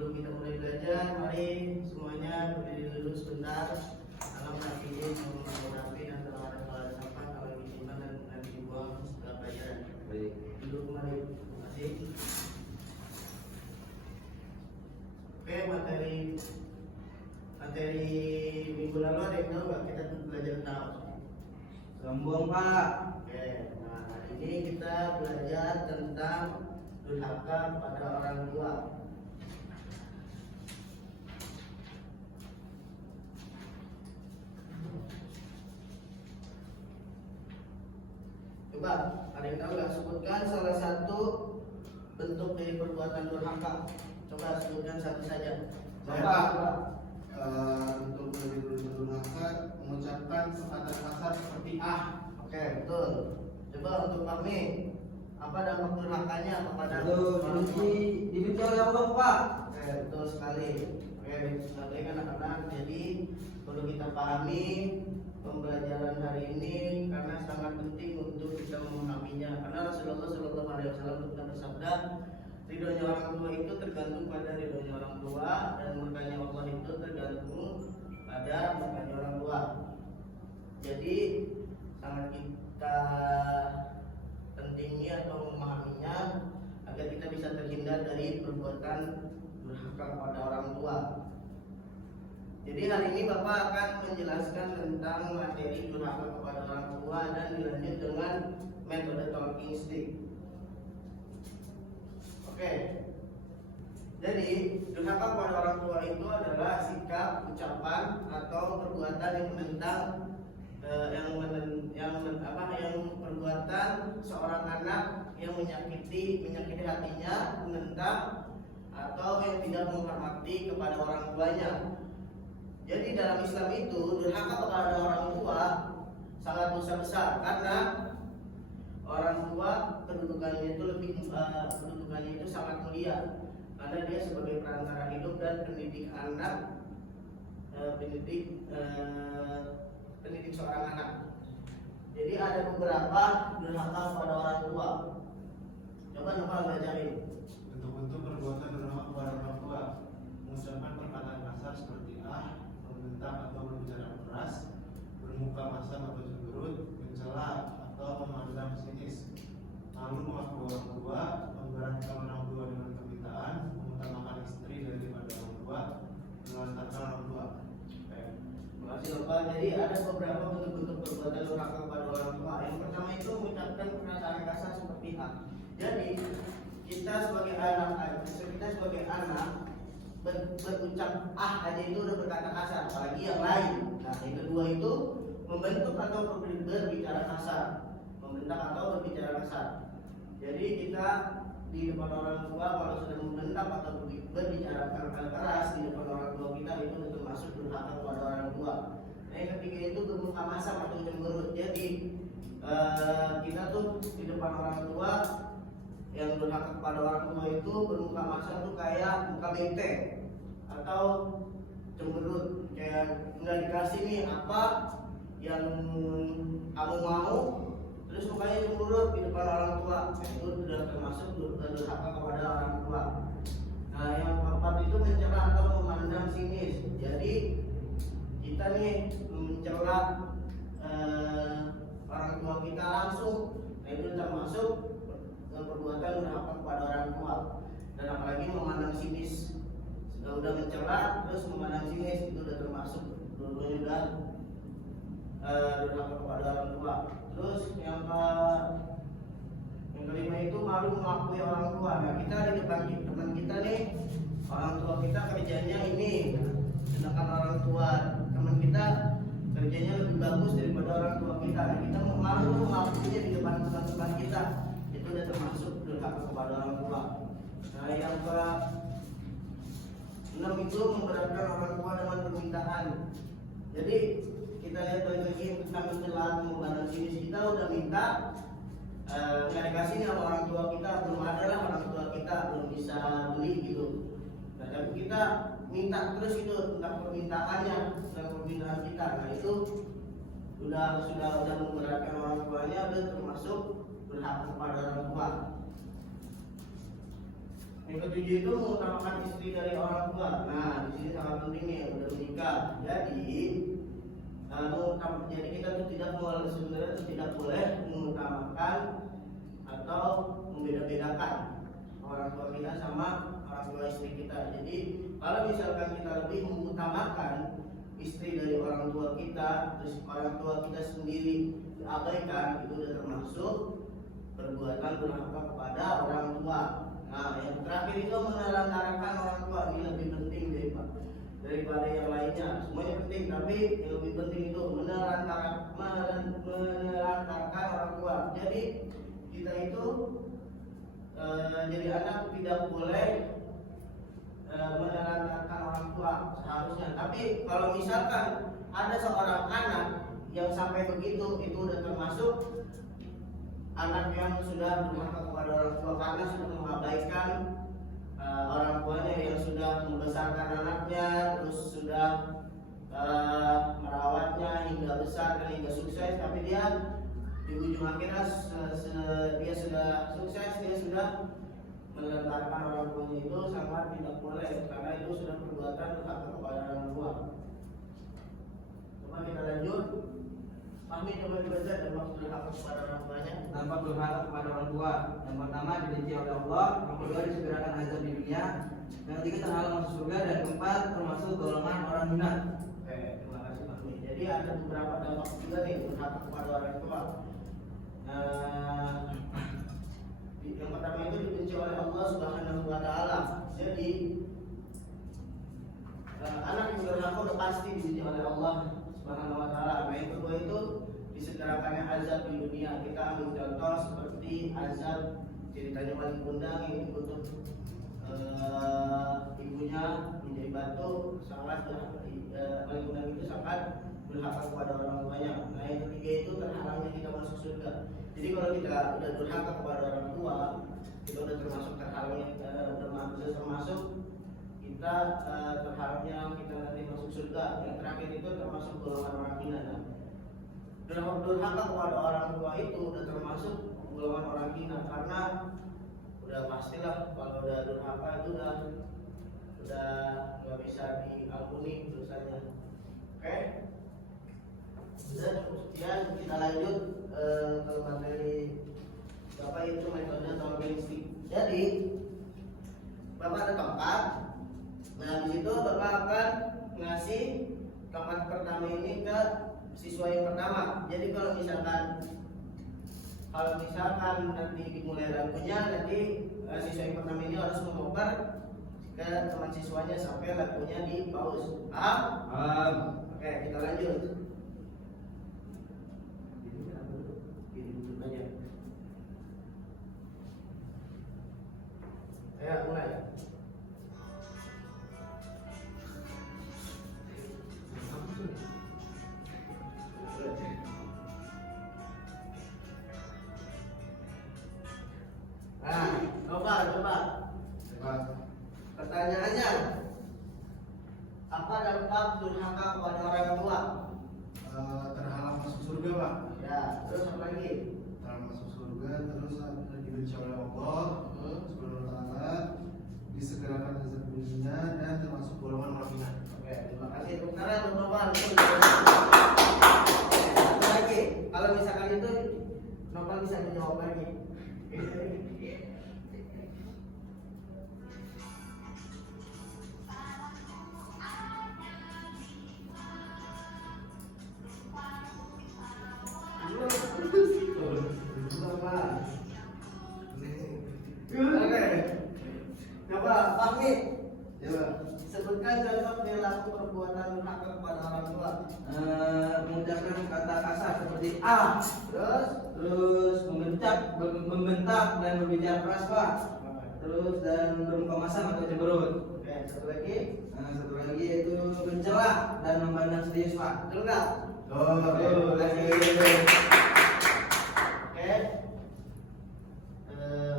Sebelum kita mulai belajar, mari semuanya berdiri dulu sebentar. Alam nafiin, menghadapi dan kalau ada sampah, kalau disimpan dan nanti dibuang setelah pelajaran. Baik. Duduk kembali. Terima kasih. Oke, materi minggu lalu ada yang tahu nggak kita belajar tentang apa? Sombong, Pak. Oke, nah hari ini kita belajar tentang durhaka pada orang tua. Coba, ada yang tahu nggak? Sebutkan salah satu bentuk dari perbuatan durhaka. Coba sebutkan satu saja. Bapak, untuk durhaka mengucapkan kata kasar seperti Oke, betul. Coba untuk Fahmi, apa dampak durhakanya kepada orang tua? dibenci oleh Allah, Pak. Oke, betul sekali. Oke, baik anak-anak. Jadi perlu kita pahami pembelajaran hari ini karena sangat penting untuk kita memahaminya. Karena Rasulullah SAW pernah bersabda, ridhonya orang tua itu tergantung pada ridhonya orang tua dan murkanya Allah itu tergantung pada murkanya orang tua. Jadi sangat kita pentingnya atau memahaminya agar kita bisa terhindar dari perbuatan durhaka kepada orang tua. Jadi hari ini Bapak akan menjelaskan tentang materi durhaka kepada orang tua dan dilanjut dengan metode talking stick. Oke. Jadi durhaka kepada orang tua itu adalah sikap, ucapan atau perbuatan yang menentang yang perbuatan seorang anak yang menyakiti hatinya, menentang atau yang tidak menghormati kepada orang tuanya. Jadi dalam Islam itu durhaka kepada orang tua sangat dosa besar karena orang tua kedudukannya itu sangat mulia karena dia sebagai perantara hidup dan pendidik anak, pendidik seorang anak. Jadi ada beberapa durhaka kepada orang tua. Coba Nopal bacain. Bentuk-bentuk perbuatan durhaka kepada orang tua: mengucapkan perkataan kasar seperti membentak atau berbicara keras, bermuka masam atau cemberut, mencela atau memandang sinis, malu mengaku orang tua, memberanikan orang tua dengan permintaan, mengutamakan istri daripada orang tua, melantarkan orang tua. Terima kasih Bapak. Jadi ada beberapa bentuk-bentuk perbuatan durhaka kepada orang tua. Yang pertama itu mengucapkan perkataan kasar seperti Jadi kita sebagai anak berucap aja itu udah berkata kasar, apalagi yang lain. Nah, yang kedua itu membentuk atau berbicara kasar, membentak atau berbicara kasar. Jadi kita di depan orang tua kalau sudah membentak atau berbicara keras di depan orang tua kita itu termasuk durhaka kepada orang tua. Nah, yang ketiga itu bermuka masam atau cemberut. Jadi kita tuh di depan orang tua yang durhaka kepada orang tua itu bermuka masam tuh kayak muka bete atau cemberut, kayak nggak dikasih nih apa yang kamu mau terus mukanya cemberut di depan orang tua. Nah, itu sudah termasuk durhaka kepada orang tua. Nah, yang keempat itu mencela atau memandang sinis. Jadi kita nih mencela orang tua kita langsung. Nah, itu termasuk perbuatan durhaka kepada orang tua. Dan apalagi memandang sinis, udah mencela terus memandang sinis, itu udah termasuk dua-duanya udah durhaka kepada orang tua. Terus yang kelima itu malu mengakui orang tua. Nah, kita di depan teman kita nih, orang tua kita kerjanya ini, sedangkan orang tua teman kita kerjanya lebih bagus daripada orang tua kita. Nah, kita malu mengakuinya di depan teman-teman kita, itu udah termasuk durhaka kepada orang tua. Nah, yang ke-6 itu memberatkan orang tua dengan permintaan. Jadi kita lihat lagi tentang mencela, memandang sinis. Kita udah minta nggak dikasih nih sama orang tua kita, belum ada lah orang tua kita belum bisa beli gitu. Nah, tapi kita minta terus itu tentang permintaannya, tentang permintaan kita. Nah, itu sudah memberatkan orang tuanya, udah termasuk durhaka kepada orang tua. Yang ketujuh itu mengutamakan istri dari orang tua. Nah, di sini sangat penting nih, udah menikah. Jadi kita tuh sebenarnya tuh tidak boleh mengutamakan atau membeda-bedakan orang tua kita sama orang tua istri kita. Jadi kalau misalkan kita lebih mengutamakan istri dari orang tua kita, terus orang tua kita sendiri diabaikan, itu sudah termasuk perbuatan durhaka kepada orang tua. Nah, yang terakhir itu menelantarkan orang tua. Ini lebih penting daripada yang lainnya. Semuanya penting, tapi yang lebih penting itu menelantarkan orang tua. Jadi kita itu jadi anak tidak boleh menelantarkan orang tua seharusnya. Tapi kalau misalkan ada seorang anak yang sampai begitu, itu udah termasuk anak yang sudah durhaka kepada orang tua karena sudah mengabaikan orang tuanya yang sudah membesarkan anaknya, terus sudah merawatnya hingga besar dan hingga sukses. Tapi dia di ujung akhirnya dia sudah sukses, dia sudah menelantarkan orang tuanya, itu sangat tidak boleh karena itu sudah perbuatan durhaka kepada orang tua. Coba kita lanjut. Fahmi, coba dibaca dampak durhaka kepada orang tuanya. Dampak durhaka kepada orang tua. Yang pertama dibenci oleh Allah, yang kedua disegerakan azab di dunia, yang ketiga terhalang masuk surga, dan keempat termasuk golongan orang hina. Oke, terima kasih Fahmi. Jadi ada beberapa dampak juga nih durhaka kepada orang tua. Yang pertama itu dibenci oleh Allah Subhanahu wa taala. Jadi anak yang durhaka udah pasti dibenci oleh Allah Subhanahu wa taala. Nah, yang kedua itu disegerakannya azab di dunia. Kita ambil contoh seperti azab ceritanya Wali Kundang yang dikutuk ibunya menjadi batu. Sangat Wali Kundang itu sangat durhaka kepada orang tuanya. Nah, yang ketiga itu terhalangnya kita masuk surga. Jadi kalau kita udah durhaka kepada orang tua, kita udah termasuk terhalangnya, udah termasuk kita terhalangnya kita nanti masuk surga. Yang terakhir itu termasuk golongan orang hina. Durhaka kepada orang tua itu udah termasuk golongan orang hina karena udah pastilah kalau udah durhaka itu udah nggak bisa diampuni dosanya. Oke? Sudah cukup sekian, kita lanjut ke materi Bapak, itu metode toleransik. Jadi Bapak ada tongkat. Nah, di situ Bapak akan ngasih tongkat pertama ini ke siswa yang pertama. Jadi kalau misalkan nanti dimulai lagunya, nanti siswa yang pertama ini harus mengoper ke teman siswanya sampai lagunya di pause. Paham? Oke, kita lanjut. Ya, mulai. Nah, coba. Pertanyaannya, apa dampak durhaka kepada orang tua? Terhalang masuk surga, Pak. Ya, terus apa lagi? Terhalang masuk surga, terus dibenci oleh Allah Subhanahu wa taala, disegerakan azab dunia, dan termasuk golongan orang hina. Oke, terima kasih. Sekarang Bapak lagi. Kalau misalkan itu Bapak bisa menjawab lagi. Oke, coba Fahmi, sebutkan contoh perilaku perbuatan durhaka kepada orang tua. Mengucapkan kata kasar seperti terus membentak dan berbicara keras, Pak. Terus dan bermuka masam atau cemberut. Oke, satu lagi. Satu lagi yaitu mencela dan memandang serius, Pak. Betul nggak? Betul. Oke.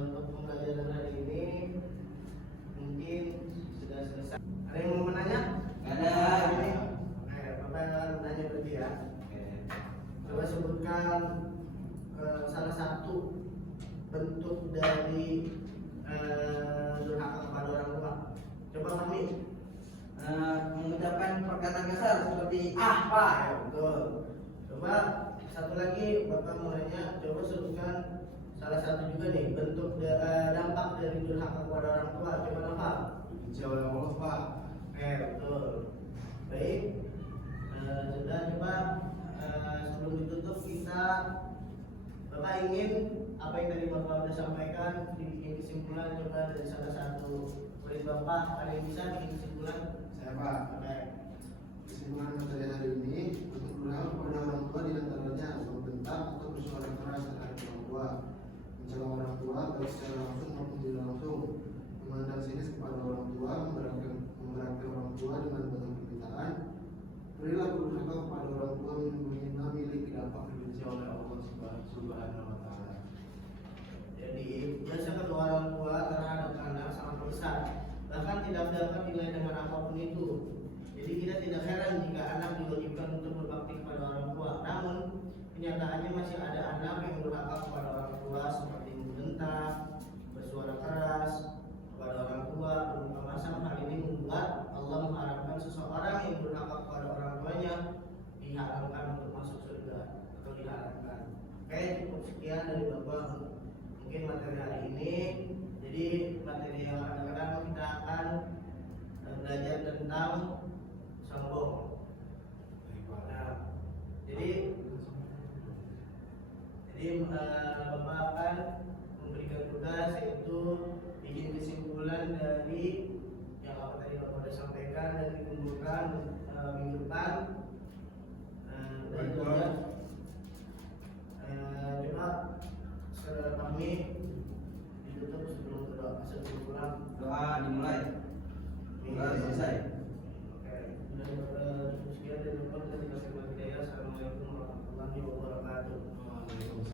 Untuk pembelajaran hari ini mungkin sudah selesai. Ada yang mau menanya? Ada. Oke, Bapak menanya berarti ya. Coba sebutkan salah satu bentuk dari durhaka ah, Pak. Ya, betul. Coba satu lagi Bapak mau nanya, coba sebutkan salah satu juga nih bentuk dampak dari durhaka kepada orang tua. Coba nampak. Dibenci oleh Allah, Pak. Oke, betul. Baik. Sudah coba sebelum ditutup kita Bapak ingin apa yang tadi Bapak sudah sampaikan bikin kesimpulan coba dari salah satu murid Bapak ada yang bisa bikin kesimpulan? Saya, Pak. Oke. Kesimpulan materi hari ini, bentuk durhaka kepada orang tua diantaranya membentak atau bersuara keras terhadap orang tua, mencela orang tua baik secara langsung maupun tidak langsung, memandang sinis kepada orang tua, memberatkan orang tua dengan bentuk permintaan, perilaku durhaka kepada orang tua memiliki dampak dibenci oleh Allah Subhanahu wa Ta'ala. Jadi jasa kedua orang tua terhadap anak sangat besar, bahkan tidak dapat dinilai dengan apapun itu. Jadi kita tidak heran jika anak diwajibkan untuk berbakti kepada orang tua. Namun kenyataannya masih ada anak yang durhaka kepada orang tua seperti membentak, bersuara keras kepada orang tua, bermuka masam. Hal ini membuat Allah mengharapkan seseorang yang durhaka kepada orang tuanya diharamkan untuk masuk surga atau diharamkan. Oke, cukup sekian dari Bapak mungkin materi hari ini. Jadi materi yang akan datang kita akan belajar tentang sombong. Nah, jadi Bapak akan memberikan tugas yaitu bikin kesimpulan dari yang apa tadi Bapak sudah sampaikan dan dikumpulkan minggu depan. Dan juga coba saudara kami ditutup sebelum pulang. Doa dimulai.